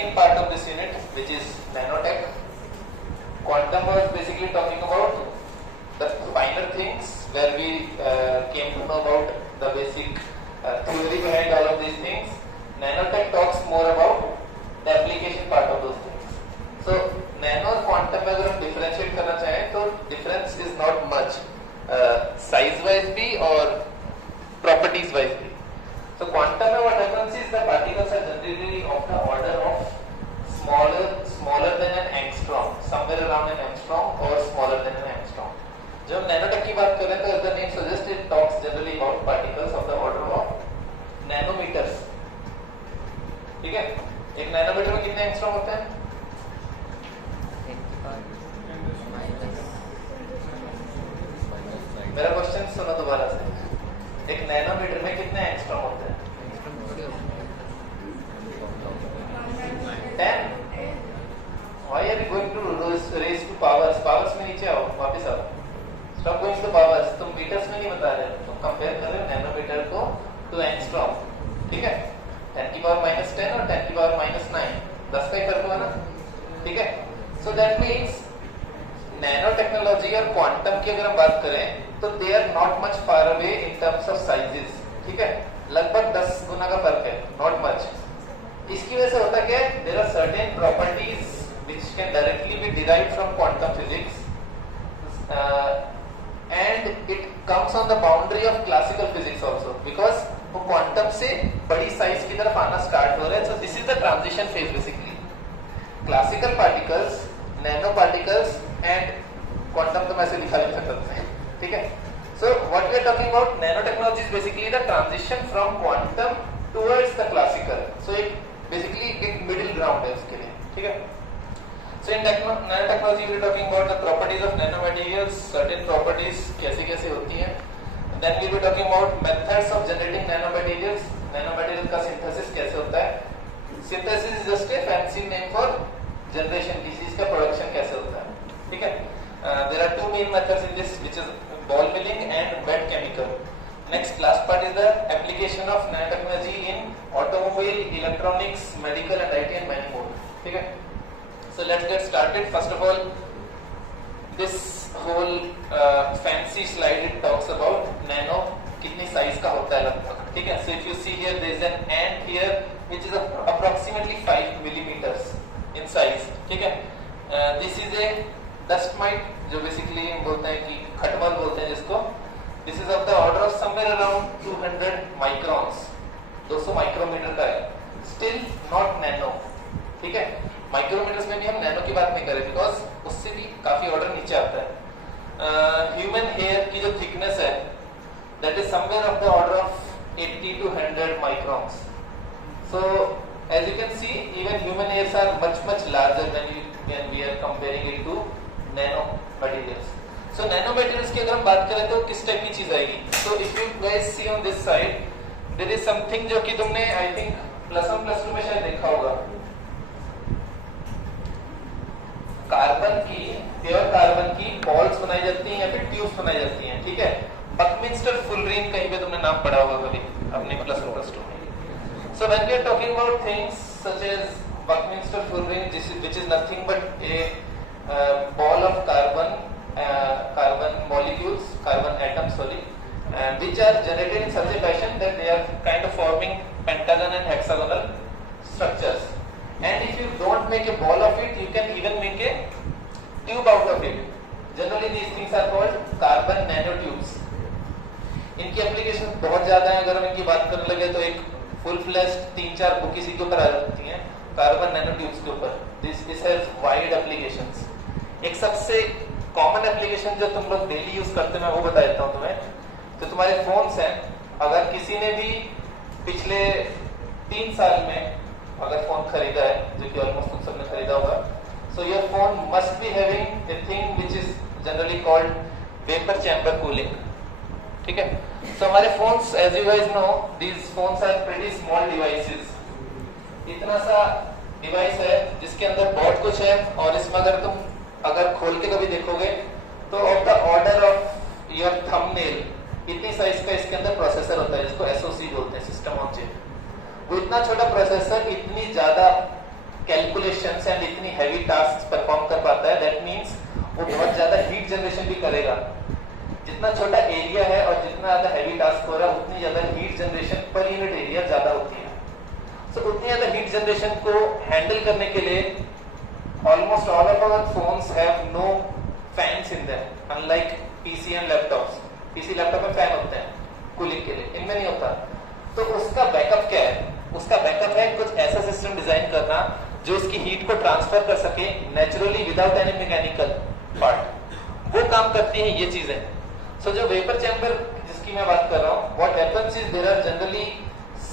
second part of this unit, which is nanotech. Quantum was basically talking about the finer things, where we came to know about the basic theory behind all of these things. Nanotech talks more about the application part of those things. So nano और quantum में अगर हम differentiate करना चाहें तो difference is not much, size wise भी और properties wise भी. So quantum में what happens is the particles are generally of the order of smaller than an angstrom, somewhere around an angstrom or smaller than an angstrom. जब हम nanotech की बात कर रहे हैं तो as the name suggests, it talks generally about particles of the order of nanometers. ठीक है, एक नैनोमीटर में कितने एंगस्ट्रॉम होते हैं? मेरा क्वेश्चन सुनो दोबारा से, एक नैनोमीटर में कितने एंगस्ट्रॉम होते हैं? 10. Why are you going to raise to powers? Powers में नीचे आओ, वापस आओ. Stop going to powers. तुम मीटर्स में नहीं बता रहे, तुम कंपेयर कर रहे हो नैनोमीटर को टू एंगस्ट्रॉम. ठीक है, 10 की पावर -10 और 10 की पावर -9, 10 का ही फर्क हुआ ना. ठीक है, so that means nano technology और क्वांटम की अगर हम बात करें तो they are not much far away in terms of sizes. ठीक है, लगभग 10 गुना का फर्क है, नॉट मच. इसकी वजह से होता क्या है, there are certain properties which can directly be derived from quantum physics and it comes on the boundary of classical physics also, because वो क्वांटम से बड़ी साइज की तरफ आना स्टार्ट हो रहा है. So this is the transition phase basically. Classical particles, nano particles and quantum तो मैं ऐसे लिखा नहीं सकता. ठीक है, so what we are talking about nano technology is basically the transition from quantum towards the classical. So एक basically एक मिडिल ग्राउंड है उसके लिए. ठीक है, so in nano technology we are talking about the properties of nano materials. Certain properties कैसे कैसे होती हैं. Then we will be talking about methods of generating nanomaterials. Nanomaterial का synthesis कैसे होता है. Synthesis is just a fancy name for generation. किसी चीज का production कैसे होता है. ठीक है, there are two main methods in this, which is ball milling and wet chemical. Next, last part is the application of nanotechnology in automobile, electronics, medical and IT and many more. ठीक है, so let's get started. First of all, this whole fancy slide it talks about nano कितनी size का होता है लगभग. ठीक है, so if you see here there is an ant here which is approximately 5 millimeters in size. ठीक है, this is a dust mite जो basically हम बोलते हैं कि खटमल बोलते हैं जिसको. This is of the order of somewhere around 200 microns, 200 micrometer का है. Still not nano. ठीक है, माइक्रोमीटर्स में भी हम नैनो की बात नहीं करें बिकॉज उससे भी काफी ऑर्डर नीचे आता है. ह्यूमन हेयर की जो थिकनेस है that is somewhere of the order of 80 to 100 microns. So as you can see even human hairs are much larger when we are comparing it to nano materials. So nano materials की अगर हम बात करें तो किस type की चीज आएगी. So if you guys see on this side there is something जो कि तुमने आई थिंक +1 +2 में शायद देखा होगा. कार्बन की, प्योर कार्बन की बॉल्स बनाई जाती हैं या फिर ट्यूब्स बनाई जाती हैं. ठीक है, बकमिंस्टर फुलरिन कहीं पे तुमने नाम पढ़ा होगा कभी अपने +1 +2 में. So when we are talking about things such as buckminster fullerene which is nothing but a ball of carbon molecules, carbon atoms sorry, which are generated in such a fashion that they are kind of forming pentagon and hexagonal structures. And if you don't make a ball of it, you can even make a tube out of it. Generally these things are called carbon nanotubes. इनकी application बहुत ज्यादा है. अगर हम इनकी बात करने लगे तो एक फुल फ्लेश्ड 3-4 बुक इसी के ऊपर आ जाती हैं, कार्बन नैनोट्यूब्स के ऊपर. This has wide applications. एक सबसे कॉमन एप्लीकेशन जो तुम लोग डेली यूज करते हैं मैं वो बता देता हूँ तुम्हें. तो तुम्हारे फोन्स हैं, अगर किसी ने भी पिछले 3 साल में अगर फोन खरीदा है, जो कि ऑलमोस्ट तुम सबने खरीदा होगा, so your phone must be having a thing which is generally called vapour chamber cooling. ठीक है, सो हमारे phones as you guys know these phones are pretty small devices. इतना सा डिवाइस है जिसके अंदर बहुत कुछ है और इसमें अगर खोल के कभी देखोगे तो of the order of your thumbnail इतनी साइज का इसके अंदर प्रोसेसर होता है जिसको एसओसी बोलते हैं, सिस्टम ऑन चिप. वो इतना छोटा प्रोसेसर इतनी ज्यादा कैलकुलेशंस एंड इतनी हैवी टास्क परफॉर्म कर पाता है, दैट मीन्स वो बहुत ज्यादा हीट जनरेशन भी करेगा। जितना छोटा एरिया है और जितना ज्यादा हैवी टास्क हो रहा है उतनी ज्यादा heat generation per unit area ज्यादा होती है। सो उतनी ज्यादा हीट जनरेशन को हैंडल करने के लिए almost all of our phones have no fans in them, unlike PC and laptops. PC laptop में फैन होते हैं कूलिंग के लिए, इनमें नहीं होता। तो उसका बैकअप क्या है? उसका बैकअप है कुछ ऐसा सिस्टम डिजाइन करना जो इसकी हीट को ट्रांसफर कर सके naturally without any mechanical part. वो काम करती हैं ये चीजें। सो जो वेपर चैम्बर जिसकी मैं बात कर रहा हूँ, what happens is there are generally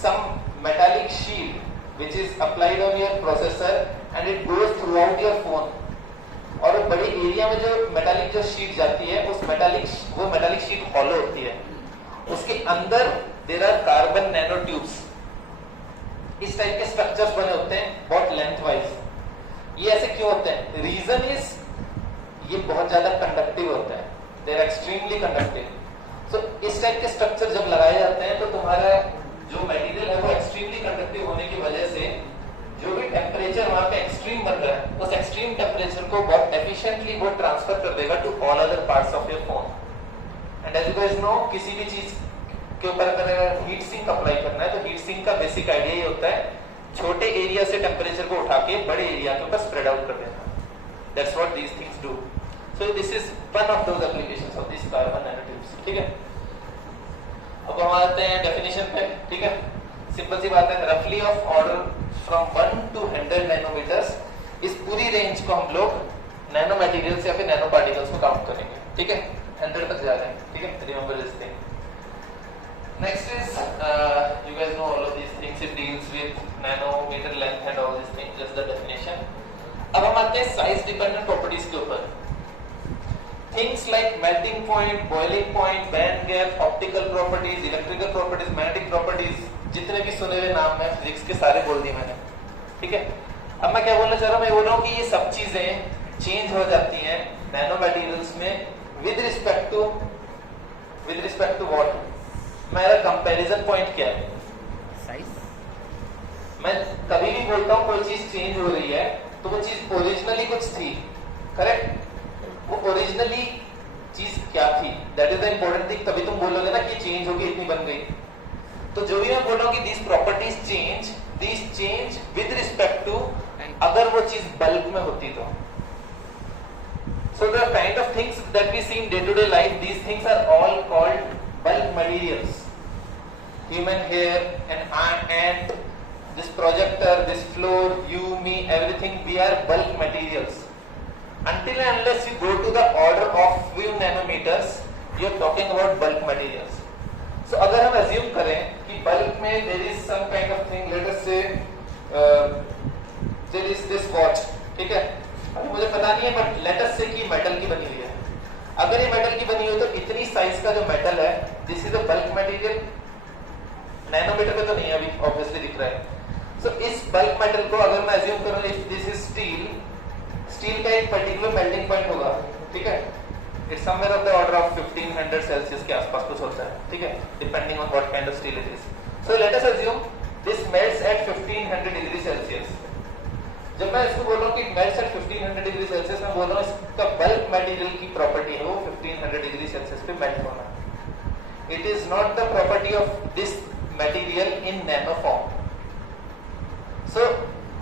some metallic sheet which is applied on your processor and it goes throughout your phone। और बड़े एरिया में जो मेटालिक जो शीट जाती है वो मेटालिक शीट हॉलो होती है। उसके अंदर देयर आर कार्बन नैनो ट्यूब्स। इस टाइप के स्ट्रक्चर्स बने होते हैं बहुत लेंथ वाइज। ये ऐसे क्यों होते हैं? रीजन इज ये बहुत ज्यादा कंडक्टिव होते हैं, दे आर एक्सट्रीमली कंडक्टिव। सो इस टाइप के स्ट्रक्चर जब लगाए जाते हैं तो तुम्हारा जो मटेरियल है वो एक्सट्रीमली कंडक्टिव होने की वजह से जो भी टेम्परेचर वहां पे एक्सट्रीम बन रहा है उस एक्सट्रीम टेम्परेचर को बहुत एफिशिएंटली वो ट्रांसफर कर देगा to all other parts of your phone. And as you guys know, किसी भी चीज के ऊपर अगर हीट सिंक अप्लाई करना है तो हीट सिंक का बेसिक आइडिया ये होता है छोटे एरिया से टेम्परेचर को उठा के बड़े एरिया के ऊपर स्प्रेड आउट कर देना। That's what these things do. So this is one of those applications of this carbon nanotubes. ठीक है, अब हम आते हैं डेफिनेशन पे। ठीक है, सिंपल सी बात है, रफली of order from 1 to 100 nanometres. इस पूरी रेंज को हम लोग नैनो मटेरियल्स या फिर नैनो पार्टिकल्स को काउंट करेंगे। ठीक है, 100 तक जा रहे हैं। ठीक है, remember this thing. Next is you guys know all of these things, it deals with nanometre length and all this things, just the definition. अब हम आते हैं साइज डिपेंडेंट प्रॉपर्टीज के ऊपर। Things like melting point, boiling point, band gap, optical properties, electrical properties, magnetic properties, जितने भी सुने हुए नाम हैं फिजिक्स के सारे बोल दिए मैंने। ठीक है, अब मैं क्या बोलना चाह रहा हूँ? मैं बोल रहा हूँ कि ये सब चीजें चेंज हो जाती हैं नैनो मटेरियल्स में विद रिस्पेक्ट टू व्हाट? मेरा कंपैरिजन पॉइंट क्या है? साइज। मैं कभी भी बोलता हूँ कोई चीज चेंज हो रही है तो वो चीज ओरिजिनली कुछ थी, करेक्ट? वो ओरिजिनली चीज क्या थी, that is the important thing. तभी तुम बोलोगे ना कि चेंज होगी, इतनी बन गई। तो जो भी मैं बोल रहा हूँ कि these properties change with respect to अगर वो चीज बल्क में होती तो। So the kind of things that we see in day-to-day life, these things are all called bulk materials. Human hair, an ant, this projector, this floor, you, me, everything, we are bulk materials. Until and unless you go to the order of few nanometers, you are talking about bulk materials. So अगर हम assume करें कि bulk में there is some kind of thing, let us say there is this watch, ठीक है? अभी मुझे पता नहीं है, but let us say कि metal की बनी हुई है। अगर ये metal की बनी हुई है तो इतनी size का जो metal है, this is a bulk material। Nanometre पे तो नहीं है अभी, obviously दिख रहा है। So इस bulk metal को अगर मैं assume करूँ if this is steel, steel का एक पर्टिकुलर मेल्टिंग पॉइंट होगा, ठीक है? It's somewhere of the order of 1500 Celsius के आसपास कुछ होता है, ठीक है? Depending on what kind of steel it is. So let us assume this melts at 1500 degree Celsius. जब मैं इसको बोल रहा हूँ कि मेल्ट्स एट 1500 डिग्री सेल्सियस, मैं बोल रहा हूँ इसका बल्क मटेरियल की प्रॉपर्टी है वो 1500 डिग्री सेल्सियस पे मेल्ट होना। It is not the property of this material in nano form. So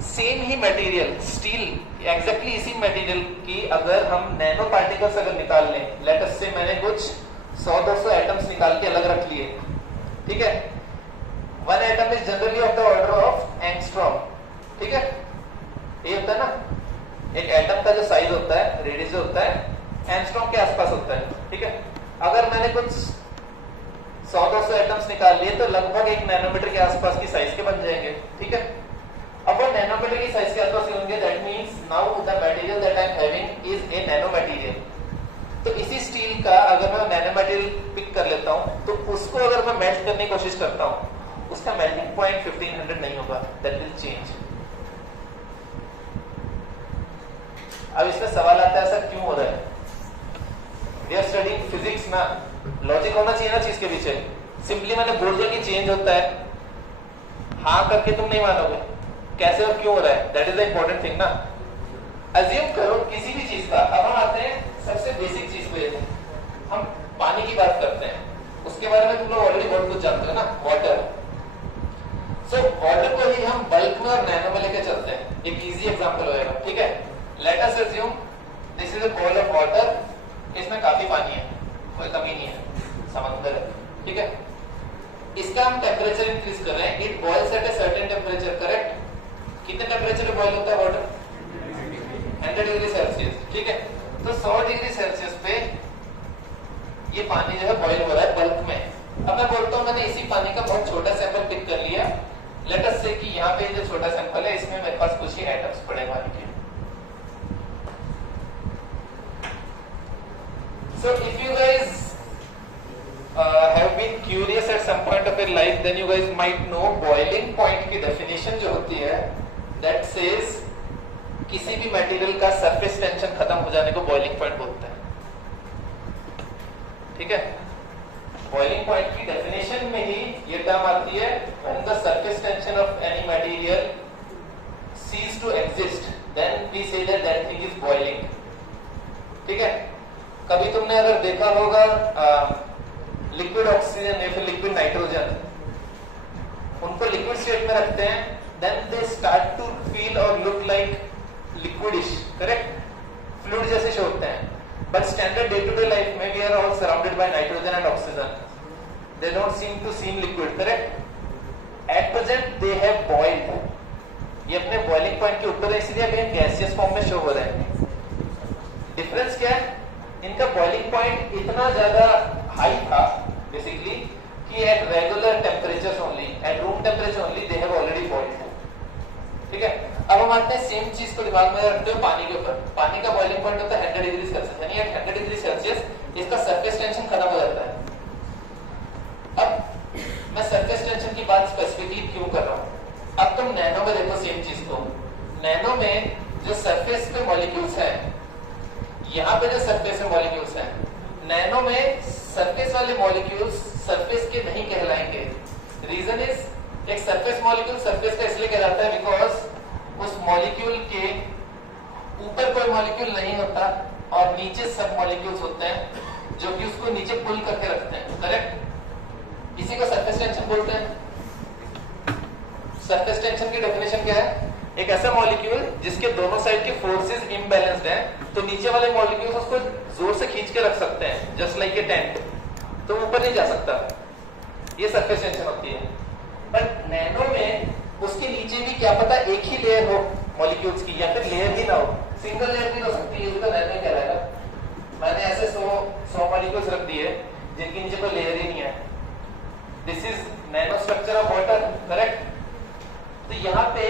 same he material steel, exactly इसी मटेरियल की अगर हम नैनो पार्टिकल्स अगर निकाल लें, लेट अस से मैंने कुछ 100-200 एटम्स निकाल के अलग रख लिए, ठीक है? One atom is generally of the order of angstrom, ठीक है? ये होता है ना, एक एटम का जो साइज होता है, रेडियस जो होता है एंगस्ट्रॉम के आसपास होता है, ठीक है? अगर मैंने कुछ 100-200 एटम्स निकाल लिए तो लगभग 1 नैनोमीटर के आसपास की साइज के बन जाएंगे, ठीक है? अब वो नैनोमीटर की साइज के आसपास होंगे, that means now the material that I am having is a nano material. तो इसी स्टील का अगर मैं नैनो मटेरियल पिक कर लेता हूं तो उसको अगर मैं मेल्ट करने की कोशिश करता हूं, उसका मेल्टिंग पॉइंट 1500 नहीं होगा, दैट विल चेंज। अब इसमें सवाल आता है ऐसा क्यों हो रहा है? वी आर स्टडीइंग फिजिक्स ना, लॉजिक होना चाहिए ना चीज के पीछे। सिंपली मैंने बोल दिया कि चेंज होता है, हाँ करके तुम नहीं मानोगे, कैसे और क्यों हो रहा है, that is the important thing ना। अज्यूम करो किसी भी चीज का, अब हम आते हैं सबसे बेसिक चीज पे, हम पानी की बात करते हैं, उसके बारे में तुम लोग ऑलरेडी बहुत कुछ जानते हो ना, वाटर। सो वाटर को ही हम बल्क में और नैनो में लेकर चलते हैं। एक इजी एग्जांपल होगा, ठीक है। Late us assume this is a ball of water, इसमें काफी पानी है, कोई कमी नहीं है, समंदर है, ठीक है। इसका हम टेम्परेचर इंक्रीज कर रहे हैं, it boils at a certain temperature, correct. कितने टेम्परेचर पे बॉईल होता है वाटर? 100 डिग्री सेल्सियस, ठीक है। तो 100 डिग्री सेल्सियस पे ये पानी जो है बॉईल हो रहा है बल्क में। अब मैं बोलता हूँ मैंने इसी पानी का बहुत छोटा सैंपल पिक कर लिया, लेट अस से कि यहाँ पे जो छोटा सैंपल है इसमें मेरे पास कुछ ही एटम्स पड़े पानी के। So if you guys have been curious at some point of your life, then you guys might know boiling point की definition जो होती है, that says किसी भी मटेरियल का सरफेस टेंशन खत्म हो जाने को बॉइलिंग पॉइंट बोलते हैं, ठीक है। बॉइलिंग पॉइंट की डेफिनेशन में ही ये टर्म आती है, when the surface tension of any material cease to exist, then we say that that thing is boiling, ठीक है। कभी तुमने अगर देखा होगा लिक्विड ऑक्सीजन या फिर लिक्विड नाइट्रोजन, उनको लिक्विड स्टेट में रखते हैं, then they start to feel और look like liquidish, correct, fluid जैसे शो होते हैं। But standard day to day life में we are all surrounded by nitrogen and oxygen, they don't seem to seem liquid, correct. At present they have boiled, ये अपने boiling point के ऊपर है, इसलिए अभी गैसियस फॉर्म में शो हो रहे हैं। डिफरेंस क्या है, इनका बॉइलिंग पॉइंट इतना ज्यादा हाई था बेसिकली कि at regular temperatures only, at room temperature only they have already boiled, ठीक है। अब हम आते हैं सेम चीज को दिमाग में रखते हो पानी के ऊपर। पानी का बॉइलिंग पॉइंट होता है 100 डिग्री सेल्सियस, यानी एट 100 डिग्री सेल्सियस इसका सरफेस टेंशन खत्म हो जाता है। अब मैं सरफेस टेंशन की बात स्पेसिफिकली क्यों कर रहा हूं, अब तुम नैनो में देखो सेम चीज को। नैनो में जो सरफेस पे मॉलिक्यूल्स हैं, यहाँ पे जो सरफेस में मॉलिक्यूल्स हैं, नैनो में सरफेस वाले मॉलिक्यूल्स सरफेस के नहीं कहलाएंगे। रीजन इज, एक सरफेस मॉलिक्यूल सरफेस का इसलिए कहलाता है बिकॉज उस मॉलिक्यूल के ऊपर कोई मॉलिक्यूल नहीं होता और नीचे सब मॉलिक्यूल्स होते हैं जो कि उसको नीचे पुल करके रखते हैं, करेक्ट। इसी को सरफेस टेंशन बोलते हैं। सरफेस टेंशन की डेफिनेशन क्या है, एक ऐसा मॉलिक्यूल जिसके दोनों साइड के फोर्सेस इम्बैलेंस्ड हैं, तो नीचे वाले मॉलिक्यूल्स उसको जोर से खींच के रख सकते हैं, जस्ट लाइक ए टेंट, तो ऊपर नहीं जा सकता। ये सरफेस टेंशन होती है। बट नैनो में उसके नीचे भी क्या पता एक ही लेयर हो मॉलिक्यूल्स की, या फिर लेयर ही ना हो, सिंगल लेयर भी हो सकती है, उसका नैनो कहलाएगा। मैंने ऐसे 100 मॉलिक्यूल्स रख दिए जिनके नीचे कोई लेयर ही नहीं है, this is nano structure of water, correct. तो यहाँ पे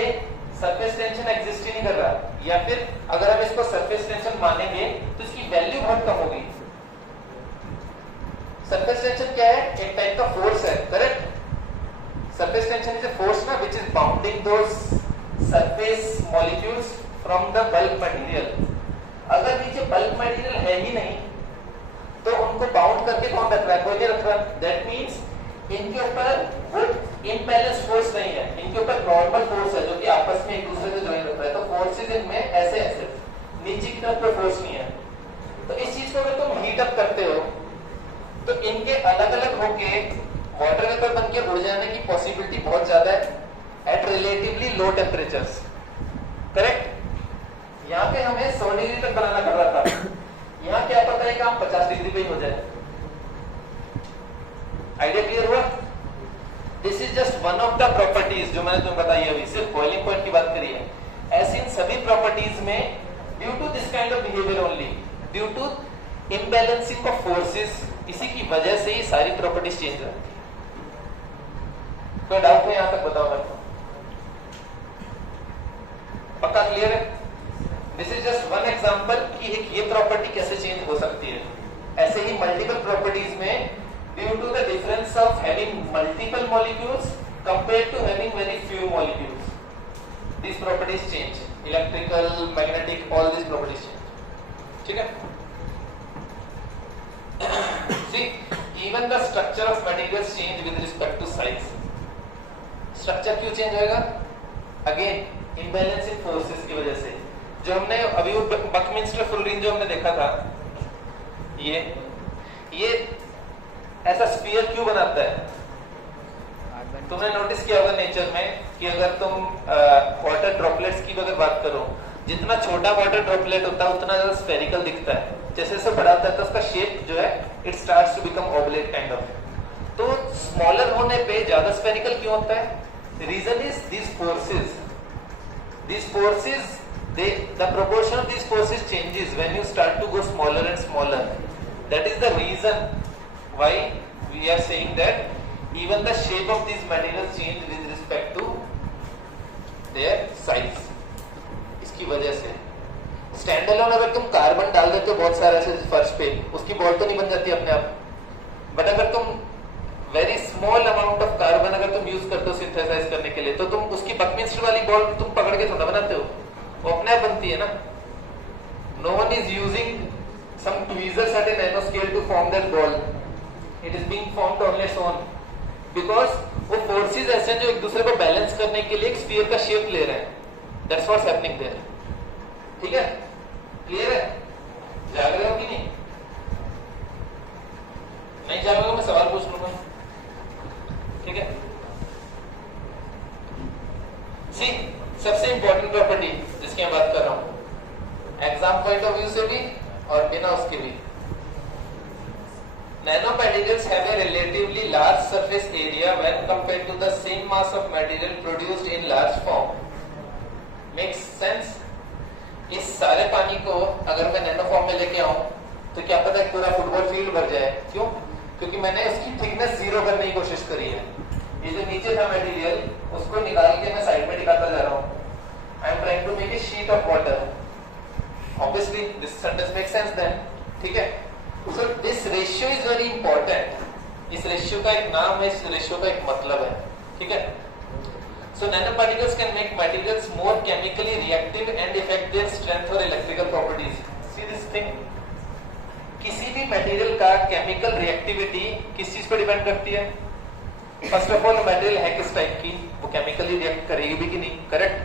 सरफेस टेंशन एग्जिस्ट ही नहीं कर रहा, या फिर अगर हम इसको सरफेस टेंशन मानेंगे तो इसकी वैल्यू बहुत कम होगी। सरफेस टेंशन क्या है, एक टाइप का फोर्स है, correct. Surface tension is a force ना which is bounding those surface molecules from the bulk material. अगर नीचे बल्क मटेरियल है ही नहीं तो उनको बाउंड करके कौन रख रहा है, कोई नहीं रख रहा। दैट मींस इनके ऊपर वो इम्बैलेंस फोर्स नहीं है, इनके ऊपर नॉर्मल फोर्स है जो कि आपस में एक दूसरे से ज्वाइन होता है। तो फोर्सेस इनमें ऐसे ऐसे, नीचे की तरफ कोई फोर्स नहीं है। तो इस चीज को अगर तुम हीट अप करते हो तो इनके अलग अलग होके वाटर वेपर बन के उड़ जाने की पॉसिबिलिटी बहुत ज्यादा है at relatively low temperatures, correct. यहाँ पे हमें 100 डिग्री तक बनाना पड़ रहा था, यहाँ क्या पता है काम 50 डिग्री पे ही हो जाए। आइडिया क्लियर हुआ? This is just one of the properties जो मैंने तुम्हें बताई अभी, सिर्फ बॉइलिंग पॉइंट की बात करी है। ऐसी इन सभी प्रॉपर्टीज में due to this kind of behaviour only, due to imbalancing of forces, इसी की वजह से ही सारी प्रॉपर्टीज चेंज होती है। कोई डाउट है यहां तक, बताओ मेरे को। पक्का क्लियर है? This is just one example कि एक ये प्रॉपर्टी कैसे चेंज हो सकती है। ऐसे ही मल्टीपल प्रॉपर्टीज में due to the difference of having multiple molecules compared to having very few molecules, these properties change, electrical, magnetic, all these properties change, ठीक है। See, even the structure of materials change with respect to size. Structure क्यों change होएगा? Again imbalance इन forces की वजह से। जो हमने अभी वो बकमिंस्टर फुलरिंग जो हमने देखा था, ये ऐसा स्फीयर क्यों बनाता है? तुमने नोटिस किया होगा नेचर में कि अगर तुम वाटर ड्रॉपलेट्स की अगर बात करो, जितना छोटा वाटर ड्रॉपलेट होता है उतना ज्यादा स्फेरिकल दिखता है। जैसे जैसे बड़ा होता है तो उसका शेप जो है it starts to become oblate kind of. तो स्मॉलर होने पे ज्यादा स्फेरिकल क्यों होता है? Reason is these forces the proportion of these forces changes when you start to go smaller and smaller. That is the reason why we are saying that even the shape of these materials change with respect to their size. इसकी वजह से stand alone अगर तुम carbon डाल देते हो बहुत सारे ऐसे फर्श पे, उसकी बॉल तो नहीं बन जाती अपने आप, बट अगर तुम very small amount of carbon अगर तुम यूज करते हो सिंथेसाइज करने के लिए, तो तुम उसकी बकमिंस्टर वाली बॉल तुम पकड़ के थोड़ा बनाते हो, वो अपने आप बनती है ना। No one is using some tweezers at a nano scale to form that ball, it is being formed on its own, because वो फोर्सेस ऐसे हैं जो एक दूसरे को बैलेंस करने के लिए एक स्फीयर का शेप ले रहे हैं। That's what's happening there. ठीक है, क्लियर है? जाग रहे हो कि नहीं? नहीं जागोगे मैं सवाल पूछ लूंगा, ठीक है? सी सबसे इंपॉर्टेंट प्रॉपर्टी जिसकी मैं बात कर रहा हूं, एग्जाम पॉइंट ऑफ व्यू से भी और बिना उसके भी, nano materials have a relatively large surface area when compared to the same mass of material produced in large form. Makes sense? इस सारे पानी को अगर मैं नैनो फॉर्म में लेके आऊं तो क्या पता है पूरा फुटबॉल फील्ड भर जाए। क्यों? क्योंकि मैंने उसकी थिकनेस जीरो करने की कोशिश करी है। ये जो नीचे था मटेरियल उसको निकाल के मैं साइड में दिखाता जा रहा हूं। I am trying to make a sheet of water. Obviously this sentence make sense then, ठीक है? So this ratio is very important. इस रेशियो का एक नाम है, इस रेशियो का एक मतलब है, ठीक है? So nanoparticles can make materials more chemically reactive and affect their strength or electrical properties. See this thing? किसी भी मटेरियल का केमिकल रिएक्टिविटी किस चीज पर डिपेंड करती है? फर्स्ट ऑफ ऑल मटेरियल है किस टाइप की, वो केमिकली रिएक्ट करेगी भी कि नहीं, correct?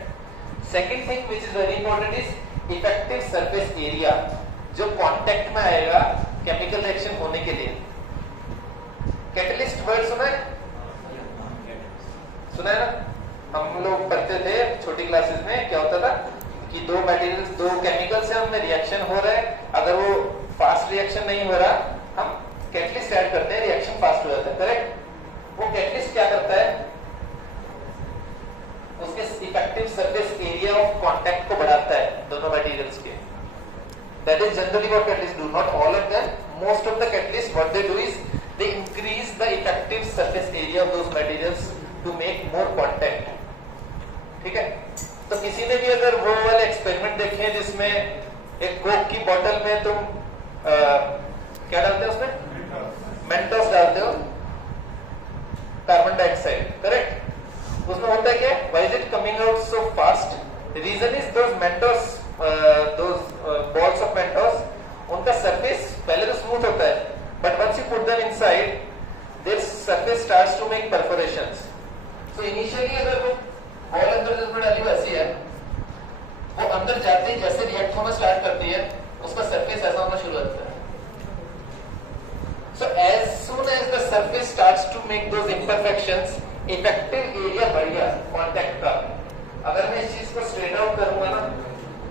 Second thing which is very important is effective surface area, जो कांटेक्ट में आएगा केमिकल रिएक्शन होने के लिए। कैटलिस्ट वर्ड सुना है? सुना है ना? हम लोग पढ़ते थे छोटी क्लासेस में, क्या होता था कि दो मटेरियल्स, दो केमिकल्स से उनमें रिएक्शन हो रहा है, अगर वो फास्ट रिएक्शन नहीं हो रहा हम कैटलिस्ट ऐड करते हैं, रिएक्शन फास्ट हो जाता है, करेक्ट? वो कैटलिस्ट क्या करता है? उसके effective surface area of contact को बढ़ाता है दोनों मटेरियल्स के। That is generally what catalyst do, not all of them, most of the catalyst what they do is they increase the effective surface area of those materials to make more contact, ठीक है? तो किसी ने भी अगर वो वाले experiment देखे जिसमें एक कोक की बोतल में तुम क्या डालते हो उसमें? मेंटोस डालते हो, कार्बन डाइऑक्साइड, करेक्ट? उसमें होता है क्या? Why is it coming out so fast? Reason is those Mentos, those balls of Mentos, उनका सरफेस पहले तो स्मूथ होता है, but once you put them inside their surface starts to make perforations. So initially अगर वो ball अंदर जिसमें डाली वैसी है, वो अंदर जाते ही जैसे रिएक्ट होना स्टार्ट करती है उसका सरफेस ऐसा होना शुरू होता है। So as soon as the surface starts to make those imperfections, effective area बढ़ गया कांटेक्ट का। अगर मैं इस चीज को स्ट्रेट आउट करूंगा ना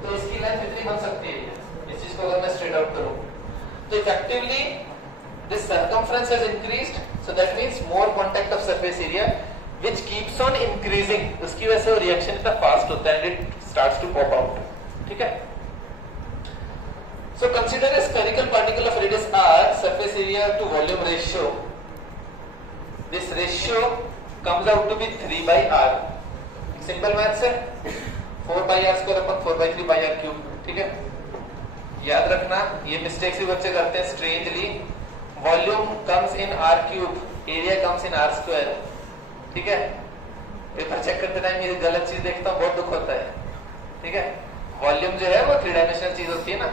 तो इसकी लेंथ इतनी बन सकती है, इस चीज को अगर मैं स्ट्रेट आउट करूं तो effectively this circumference has increased, so that means more contact of surface area which keeps on increasing। उसकी वजह से रिएक्शन इतना फास्ट होता है and it starts to pop out, ठीक है? So consider a spherical particle of radius r, surface area to volume ratio. This ratio comes out to be 3 by r. Simple maths है, 4 by r square upon 4 by 3 by r cube, ठीक है? याद रखना, ये mistakes भी बच्चे करते हैं strangely। Volume comes in r cube, area comes in r square, ठीक है? पेपर चेक करते टाइम ये गलत चीज देखता हूँ, बहुत दुख होता है, ठीक है? वॉल्यूम जो है वो 3 डायमेंशनल चीज होती है ना,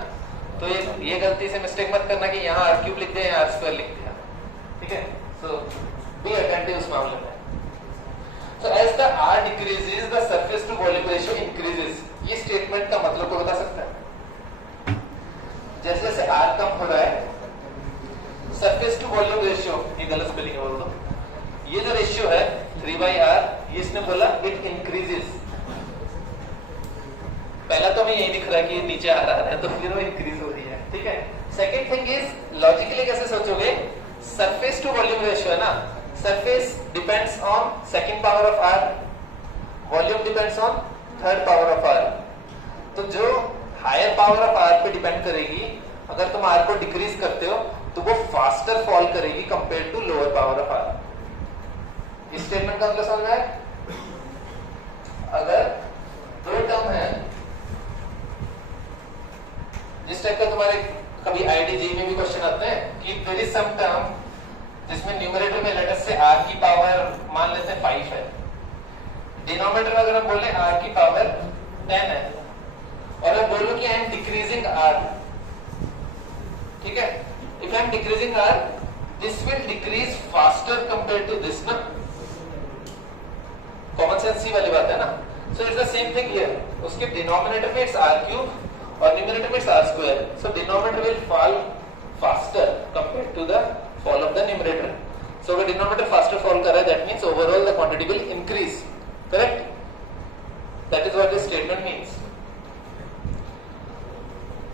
तो ये गलती से मिस्टेक मत करना कि यहाँ आर क्यूब लिख दिया, आर स्क्वायर लिख दिया, ठीक है? सो बी अटेंटिव उस मामले में। So as the R decreases, the surface to volume ratio increases. ये स्टेटमेंट का मतलब को बता सकता है? जैसे जैसे R कम हो रहा है, सरफेस टू वॉल्यूम रेशियो, ये गलत स्पेलिंग है बोल दो, ये जो रेशियो है 3/r, ये इसने बोला इट इंक्रीजेस। पहला तो हमें यही दिख रहा है कि नीचे आ रहा है, तो फिर वो इंक्रीज हो रही है, ठीक है। सेकेंड थिंग इज लॉजिकली कैसे सोचोगे, सरफेस टू वॉल्यूम रेशियो है ना, surface depends on second power of r, volume depends on third power of r। तो जो हायर पावर ऑफ r पे डिपेंड करेगी, अगर तुम r को डिक्रीज करते हो तो वो फास्टर फॉल करेगी compare to lower power of r। इस स्टेटमेंट का मतलब समझ में आया? अगर दो टर्म है, जिस टाइप का तुम्हारे कभी आईडीजी में भी क्वेश्चन आते हैं कि देयर इज सम टर्म जिसमें न्यूमरेटर में लेटर से r की पावर मान लेते हैं 5 है, डिनोमिनेटर में अगर हम बोले r की पावर 10 है, और मैं बोलूं कि आई एम डिक्रीजिंग r, ठीक है, if I am decreasing r, this will decrease faster compared to this ना, कॉमन सेंस ही वाली बात है ना। so it's the same thing here, उसके डिनोमिनेटर में it's r cube और न्यूमरेटर में it's r square, so denominator will fall faster compared to the fall of the numerator। so अगर denominator faster fall कर रहा है, that means overall the quantity will increase, correct? that is what this statement means।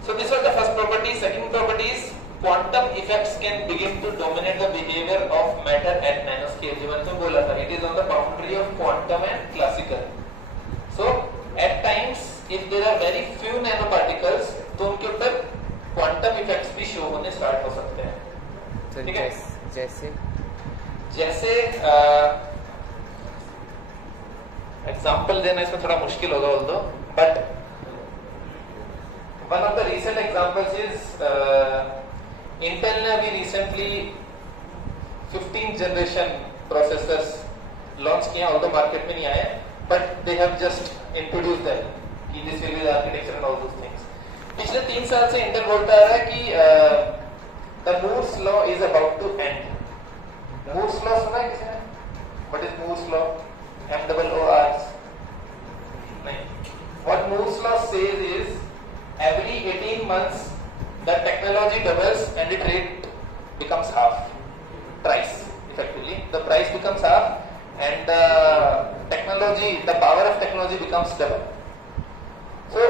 so this was the first property। second property is quantum effects can begin to dominate the behavior of matter at nanoscale। जो मैंने बोला था, it is on the boundary of quantum and classical। so at times if there are very few nanoparticles, तो उनके ऊपर quantum effects भी show होने start हो सकते हैं, ठीक है। जैसे एग्जांपल देना इसमें थोड़ा मुश्किल होगा बोल दो, but one of the recent examples is Intel ने अभी recently 15th generation processors launch किया, ऑल्दो मार्केट में नहीं आए, but they have just introduce them कि this will be the architecture and all those things. पिछले 3 साल से इंटेल बोलता आ रहा है कि the Moore's law is about to end. Moore's law सुना है किसी ने? What is Moore's law? MOORs नहीं। What Moore's law says is every 18 months the technology doubles and the rate becomes half, price effectively the price becomes half and the technology, the power of technology becomes double। so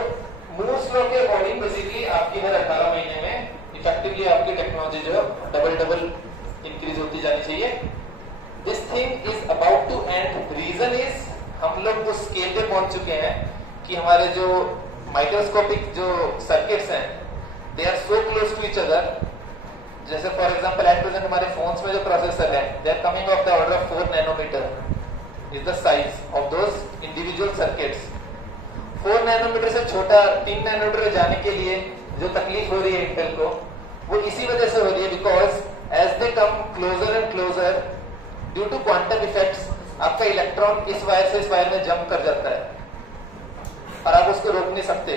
Moore's law के according basically आपकी हर 18 महीने में effectively आपकी technology जो double increase होती जानी चाहिए। This thing is about to end. Reason is हम लोग उस स्केल पे पहुंच चुके हैं कि हमारे जो माइक्रोस्कोपिक जो सर्किट्स हैं they are so close to each other. जैसे फॉर एग्जांपल एट प्रेजेंट हमारे फोन्स में जो प्रोसेसर है they are coming of the order of 4 nanometer is the size of those individual circuits. 4 nanometer से छोटा 3 nanometre जाने के लिए जो तकलीफ हो रही है इंटेल को, वो इसी वजह से हो रही है because as they come closer and closer due to quantum effects आपका इलेक्ट्रॉन इस वायर से इस वायर में जंप कर जाता है और आप उसको रोक नहीं सकते,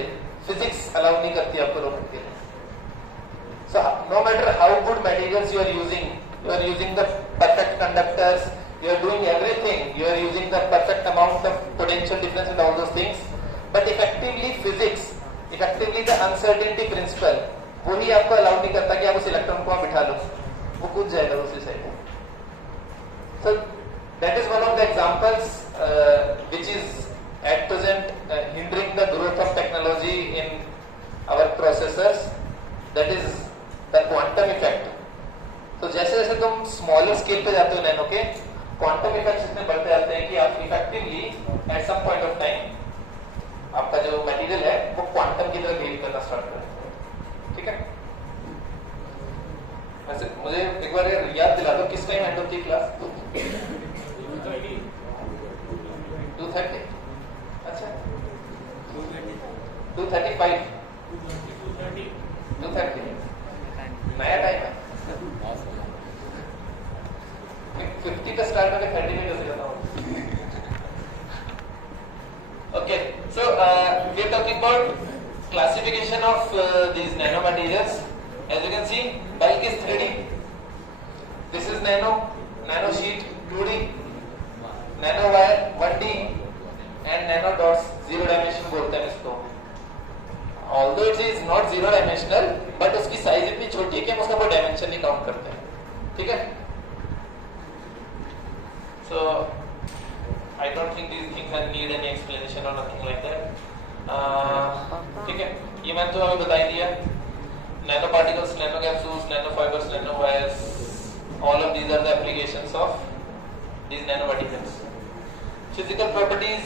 फिजिक्स अलाउ नहीं करती आपको रोकने के लिए। So no matter how good materials you are using the perfect conductors, you are doing everything, you are using the perfect amount of potential difference and all those things, but effectively physics, effectively the uncertainty principle, वो ही आपको allow नहीं करता कि आप उस electron को बिठा लो, वो कूद जाएगा दूसरी side. So that is one of the examples which is at present hindering the growth of technology in our processors, that is the quantum effect। तो जैसे जैसे तुम स्मॉलर स्केल पे जाते हो नैनो के, क्वांटम इफेक्ट्स इतने बढ़ते जाते हैं कि आप effectively at some point of time आपका जो मटेरियल है वो क्वांटम की तरह बिहेव करना स्टार्ट करता है, ठीक है। वैसे मुझे एक बार याद दिला दो किस टाइम एंड होती है क्लास? 2:30। अच्छा 2:35 2:30 नया टाइम है। 50 का स्टार्ट करके 30 मिनट हो जाता हूँ। Okay, so we are talking about classification of these nanomaterials. As you can see, bulk is 3D. This is nano sheet 2D. Nano wire 1D and nano dots 0 dimension बोलते हैं इसको। Although it is not 0 dimensional but उसकी size इतनी छोटी है कि हम उसका कोई डायमेंशन नहीं काउंट करते हैं, ठीक है। So I don't think these things need any explanation or nothing like that. ठीक है, ये मैंने तो अभी बता ही दिया। Nano particles, nano capsules, nano fibres, nano wires, all of these are the applications of these nanoparticles. Physical properties,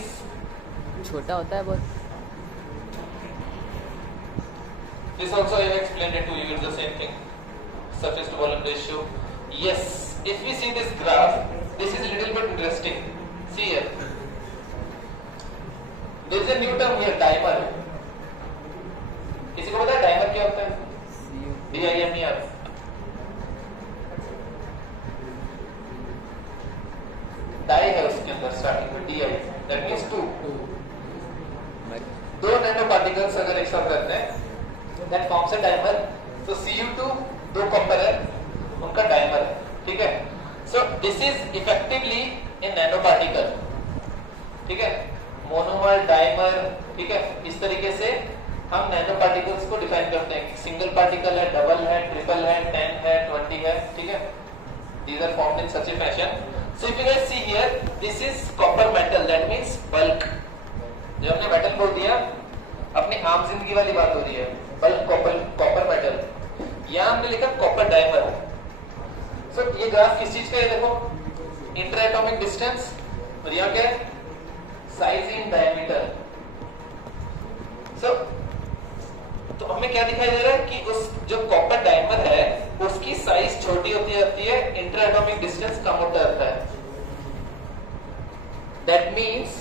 छोटा होता है बहुत। this also I have explained it to you, it's the same thing, surface to volume ratio. Yes, if we see this graph, this is a little bit interesting. See here, there is a new term here, dimer. किसी को पता है dimer क्या होता है? DIMER. Die है उसके अंदर स्टार्टिंग में DI, that means 2. दो नैनो पार्टिकल्स अगर एक साथ रहते हैं that forms a dimer. So Cu2 दो कॉपर है, उनका डाइमर है, ठीक है। So this is effectively a nano particle, ठीक है। मोनोमर, डाइमर, ठीक है। इस तरीके से हम नैनो पार्टिकल्स को डिफाइन करते हैं। सिंगल पार्टिकल है, डबल है, ट्रिपल है, 10 है, 20 है, ठीक है। These are formed in such a fashion. So if you guys see here, this is copper metal, that means bulk. जो हमने मेटल बोल दिया, अपनी आम जिंदगी वाली बात हो रही है, बल्क कॉपर मेटल। यहाँ हमने लिखा कॉपर डाइमर। So ये ग्राफ किस चीज का है? देखो, इंटर एटॉमिक डिस्टेंस, और यहाँ क्या है? Size in diameter. So तो हमें क्या दिखाई दे रहा है कि उस जो कॉपर डाइमर है उसकी साइज छोटी होती जाती है, इंटर एटॉमिक डिस्टेंस कम होता जाता है। That means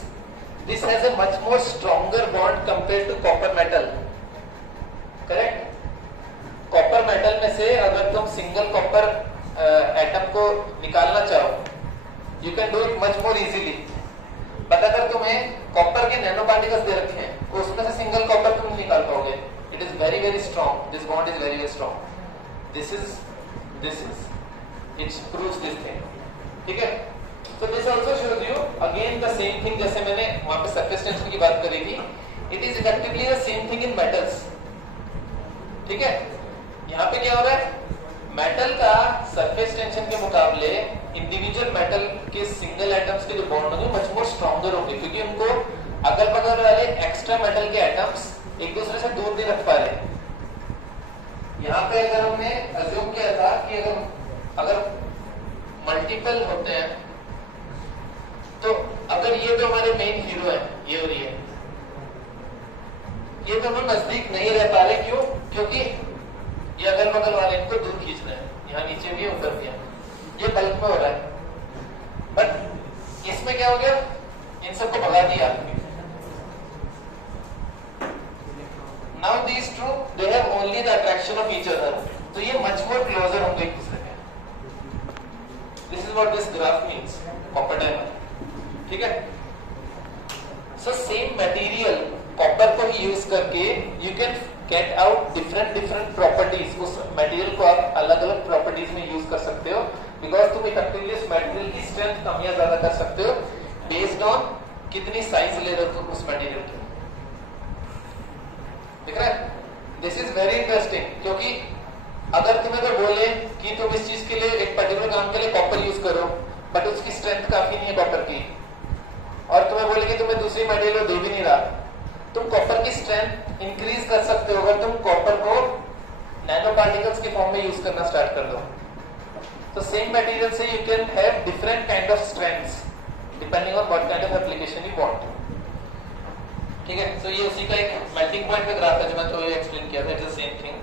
this has a much more stronger bond compared to copper metal. Correct? Copper metal में से अगर तुम सिंगल कॉपर एटम को निकालना चाहो, you can do it much more easily. But अगर तुम्हें कॉपर के नैनो पार्टिकल्स दे रखे हैं, तो उसमें से सिंगल कॉपर तुम नहीं निकाल पाओगे। It is very very strong. This bond is very very strong. This is it proves this thing. ठीक है? So this also shows you again the same thing जैसे मैंने वहाँ पे surface tension की बात करी थी. It is effectively the same thing in metals. ठीक है? यहाँ पे क्या हो रहा है? मेटल का सरफेस टेंशन के मुकाबले इंडिविजुअल मेटल के सिंगल एटम्स के जो बॉन्ड होंगे मच मोर स्ट्रॉन्गर होंगे, क्योंकि उनको अगल बगल वाले एक्स्ट्रा मेटल के एटम्स एक दूसरे से दूर नहीं रख पा रहे। यहाँ पे अगर हमने अज्यूम किया था कि अगर मल्टीपल होते हैं, तो अगर ये तो हमारे मेन हीरो है, ये और ये दोनों नजदीक नहीं रह पा रहे। क्यों? क्योंकि ये अगल बगल वाले इनको दूर खींच रहे हैं, यहाँ नीचे भी ऊपर भी है, ये बल्क में हो रहा है। बट इसमें क्या हो गया? इन सबको भगा दिया। Now these two they have only the attraction of each other, तो ये much more closer होंगे एक दूसरे के। This is what this graph means, copper dimer, ठीक है। So same material कॉपर को ही यूज करके you can get out different properties. उस मटेरियल को आप अलग अलग प्रॉपर्टीज में यूज कर सकते हो, बिकॉज तुम इफेक्टिवली उस मटेरियल की स्ट्रेंथ कम या ज्यादा कर सकते हो बेस्ड ऑन कितनी साइज ले रहे हो तुम उस मटेरियल की। दिख रहा है? दिस इज वेरी इंटरेस्टिंग, क्योंकि अगर तुम्हें कोई बोले कि तुम इस चीज के लिए एक पर्टिकुलर काम के लिए कॉपर यूज करो, बट उसकी स्ट्रेंथ काफी नहीं है कॉपर की, और तुम्हें बोले कि तुम्हें दूसरी मटेरियल दे भी नहीं रहा, तुम कॉपर की स्ट्रेंथ इंक्रीज कर सकते हो अगर तुम कॉपर को नैनो पार्टिकल्स के फॉर्म में यूज करना स्टार्ट कर दो। तो सेम मटेरियल से you can have different kind of strengths depending on what kind of application you want. ठीक है, सो ये उसी का एक मेल्टिंग पॉइंट का ग्राफ है जो मैंने तो ये एक्सप्लेन किया था। It's the same thing,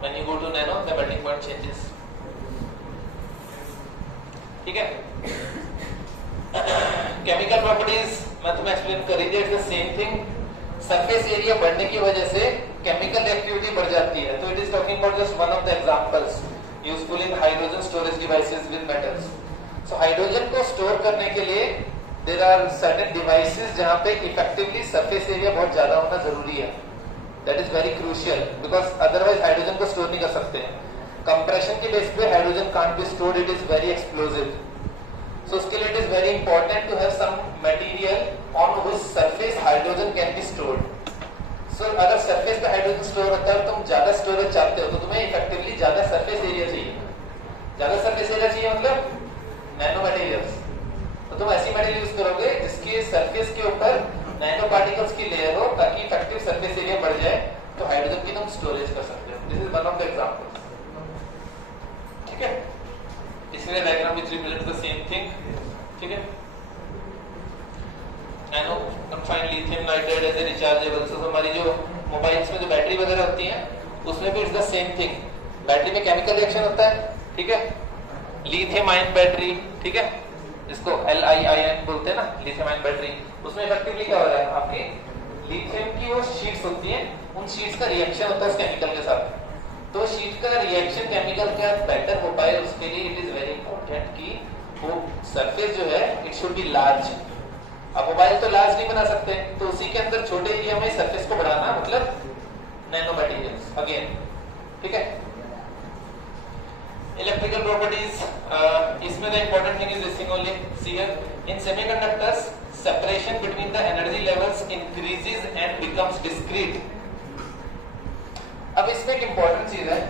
when you go to nano the melting point changes. ठीक है, केमिकल प्रॉपर्टीज मैं तुम्हें एक्सप्लेन कर रही थी। It's the same thing, surface area बढ़ने की वजह से केमिकल एक्टिविटी बढ़ जाती है। तो it is talking about just one of the examples useful in hydrogen storage devices with metals. So hydrogen को स्टोर करने के लिए देयर आर सर्टेन डिवाइसेस जहां पे इफेक्टिवली सरफेस एरिया बहुत ज्यादा होना जरूरी है। That is very crucial, because otherwise hydrogen को स्टोर नहीं कर सकते। कंप्रेशन के बेस पे hydrogen can't be stored, it is very explosive. So उसके लिए it is very important to have some material on whose surface hydrogen can be stored. So अगर surface पे hydrogen store होता है, तुम ज्यादा storage चाहते हो, तो तुम्हें effectively ज्यादा surface area चाहिए. ज्यादा surface area चाहिए मतलब nano materials. तो तुम ऐसी मटेरियल यूज करोगे जिसके surface के ऊपर nano particles की layer हो, ताकि effective surface area बढ़ जाए, तो हाइड्रोजन की तुम storage कर सकते हो. This is one of the examples. ठीक है? इसलिए diagram which represent the same thing. ठीक है? Nano confined lithium nitride as a rechargeable. So हमारी जो मोबाइल्स में जो बैटरी वगैरह होती हैं, उसमें भी it's the same thing. Battery में केमिकल रिएक्शन होता है. ठीक है? Lithium ion battery. ठीक है, जिसको LiIn बोलते हैं ना, लिथियम आयन बैटरी. उसमें इफेक्टिवली क्या हो रहा है, आपकी लिथियम की वो शीट्स होती हैं, उन शीट्स का रिएक्शन होता है उस केमिकल के साथ. तो शीट का रिएक्शन केमिकल का बेटर हो पाए, उसके लिए इट इज वेरी इंपॉर्टेंट कि वो सरफेस जो है इट शुड बी लार्ज. अब मोबाइल तो लार्ज नहीं बना सकते, तो उसी के अंदर छोटे एरिया में सरफेस को बढ़ाना, मतलब नैनो मटेरियल्स अगेन. ठीक है? इलेक्ट्रिकल प्रॉपर्टीज, इसमें the important thing is this thing only. See here, in semiconductors separation between the energy levels increases and becomes discrete. अब इसमें एक इंपॉर्टेंट चीज है,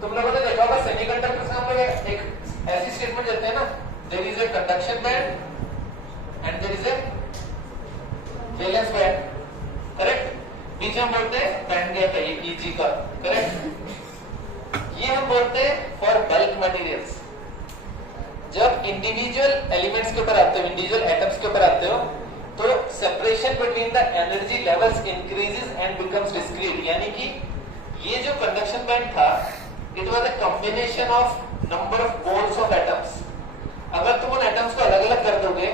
तुम लोगों ने देखा होगा सेमीकंडक्टर्स में हम लोग एक ऐसी स्टेटमेंट देते हैं ना, there is a conduction band and there is a valence band. Correct? बीच में हम बोलते हैं बैंड गैप है, ये Eg का. करेक्ट? ये हम बोलते हैं फॉर बल्क मटेरियल्स. जब इंडिविजुअल एलिमेंट्स के ऊपर आते हो, इंडिविजुअल एटम्स के ऊपर आते हो, तो separation between the energy levels increases and becomes discrete. यानी कि ये जो कंडक्शन बैंड था, it was a combination of number of balls of atoms. अगर तुम उन एटम्स को अलग अलग कर दोगे,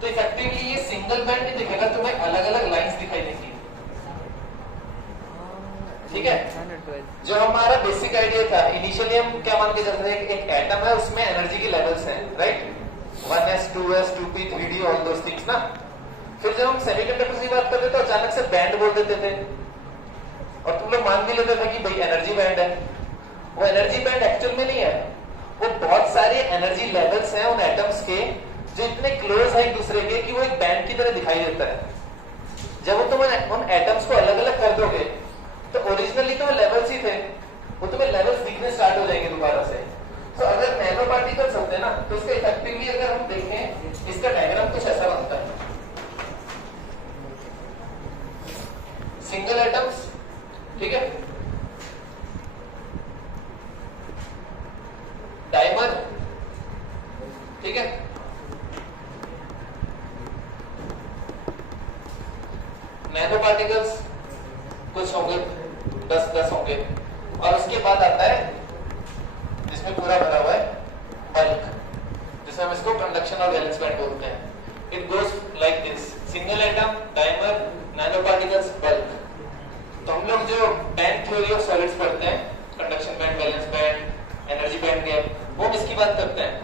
तो इफेक्टिवली ये सिंगल बैंड नहीं दिखेगा, तुम्हें अलग अलग लाइंस दिखाई देंगी. ठीक है? जो हमारा बेसिक आइडिया था, इनिशियली हम क्या मान के चल रहे थे, एक एटम है, उसमें एनर्जी की लेवल्स हैं, right? 1s 2s 2p 3d all those things ना. फिर जब हम सेमीकंडक्टर्स की बात करते तो अचानक से बैंड बोल देते थे, और तुम लोग मान भी लेते थे कि भाई एनर्जी बैंड है. वो एनर्जी बैंड एक्चुअल में नहीं है, वो बहुत सारे एनर्जी लेवल्स हैं उन एटम्स के, जो इतने क्लोज है एक दूसरे के कि वो एक बैंड की तरह दिखाई देता है. जब वो तुम उन एटम्स को अलग अलग कर दोगे, तो ओरिजिनली तो लेवल्स ही थे, वो तुम्हें लेवल्स दिखने स्टार्ट हो जाएंगे दोबारा से. तो अगर नैनो पार्टिकल्स होते हैं ना, तो इसका इफेक्टिवली अगर हम देखें, इसका डायग्राम कुछ ऐसा बनता है. सिंगल एटम्स, ठीक है, डाइमर, ठीक है, नैनो पार्टिकल्स कुछ होंगे, 10 होंगे, और उसके बाद आता है जिसमें पूरा भरा हुआ है बल्क, जिसमें हम इसको कंडक्शन और वैलेंस बैंड बोलते हैं. It goes like this: single atom, dimer, nano particles, bulk. तो हम लोग जो बैंड थ्योरी ऑफ सॉलिड्स पढ़ते हैं, conduction band, valence band, energy band gap, वो किसकी बात करते हैं?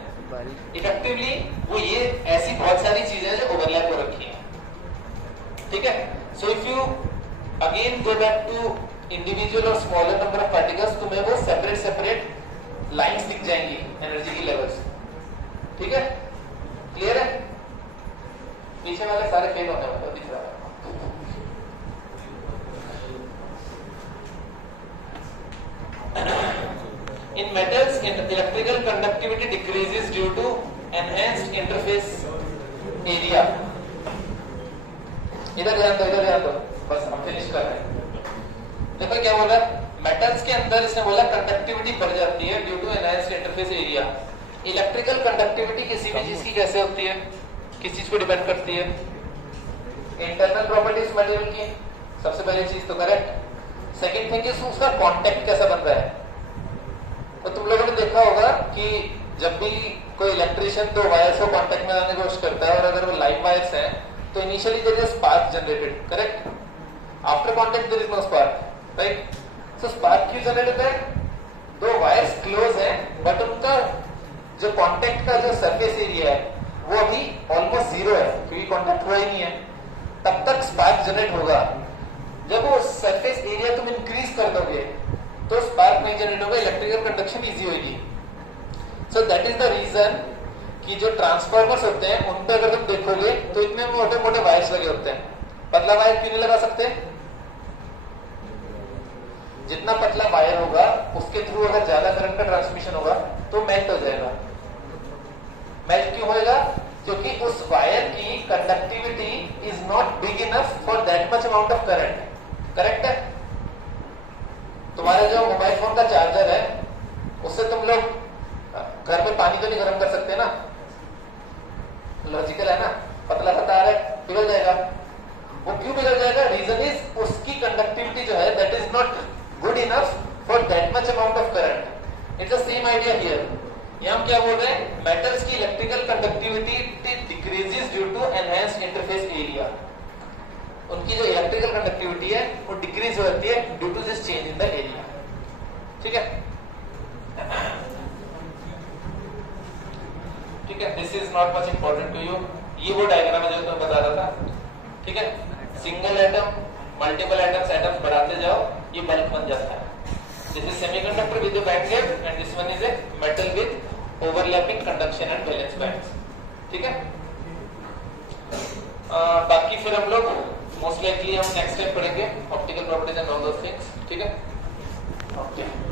इफेक्टिवली वो ये ऐसी बहुत सारी चीजें जो ओवरलैप हो रखी हैं. ठीक है? So if you again go back to individual और स्मॉलर नंबर ऑफ पार्टिकल्स, तुम्हें वो सेपरेट लाइंस दिख जाएंगी एनर्जी की लेवल्स. ठीक है? क्लियर है? पीछे वाले सारे फेल होने वाले दिख रहा है. In metals, electrical conductivity decreases due to enhanced interface area. इधर ध्यान दो, बस हम फिनिश कर रहे हैं. देखो क्या बोला, मेटल्स के अंदर इसने बोला कंडक्टिविटी बढ़ जाती है due to enhanced interface area. Electrical conductivity किसी भी चीज की कैसे होती है, किस चीज को डिपेंड करती है? इंटरनल प्रॉपर्टीज मटेरियल की, सबसे पहली चीज तो करेक्ट. सेकंड थिंग इज उसका कांटेक्ट कैसा बन रहा है. तो तुम लोगों ने देखा होगा कि जब भी कोई इलेक्ट्रिशियन दो वायर्स को कांटेक्ट में लाने की कोशिश करता है, और अगर वो लाइव वायर्स हैं, तो initially there is spark generated, correct? After contact there is no spark, right? So spark क्यों जनरेट होता है? दो वायर्स क्लोज हैं, बट उनका जो कांटेक्ट का जो सरफेस एरिया है वो अभी ऑलमोस्ट जीरो है, क्योंकि कांटेक्ट हुआ ही नहीं है. तब तक स्पार्क जनरेट होगा. जब वो सरफेस एरिया तुम इंक्रीज कर दोगे, तो स्पार्क नहीं जनरेट होगा, इलेक्ट्रिकल कंडक्शन इजी होगी. So that is the reason कि जो ट्रांसफार्मर्स होते हैं उन पे अगर तुम देखोगे तो इतने मोटे मोटे वायर्स लगे होते हैं, पतला वायर क्यों नहीं लगा सकते? जितना पतला वायर होगा उसके थ्रू अगर ज्यादा करंट का ट्रांसमिशन होगा तो मेल्ट हो जाएगा। मेल्ट क्यों होएगा? क्योंकि उस वायर की conductivity is not big enough for that much amount of current. Correct है? तुम्हारे जो मोबाइल फोन का चार्जर है उससे तुम लोग घर में पानी तो नहीं गर्म कर सकते ना, लॉजिकल है ना, पतला सा तार है, पिघल जाएगा। वो क्यों पिघल जाएगा? रीजन इज उसकी कंडक्टिविटी जो है that is not good enough for that much amount of current. It's the same idea here. ये हम क्या बोल रहे हैं? मेटल्स की electrical conductivity decreases due to enhanced interface area. उनकी जो इलेक्ट्रिकल कंडक्टिविटी है वो डिक्रीज होती है due to this change in the area. ठीक है, ठीक है, this is not much important to you. ये वो डायग्राम है जो मैं बता रहा था। ठीक है, single atom multiple atoms, atoms बढ़ाते जाओ ये बल्क बन जाता है। This is semiconductor with the band gap and this one is a metal with overlapping conduction and valence bands. ठीक है, बाकी फिर हम लोग मोस्ट लाइकली हम नेक्स्ट टाइम पढ़ेंगे optical properties and all those things. ठीक है, ओके।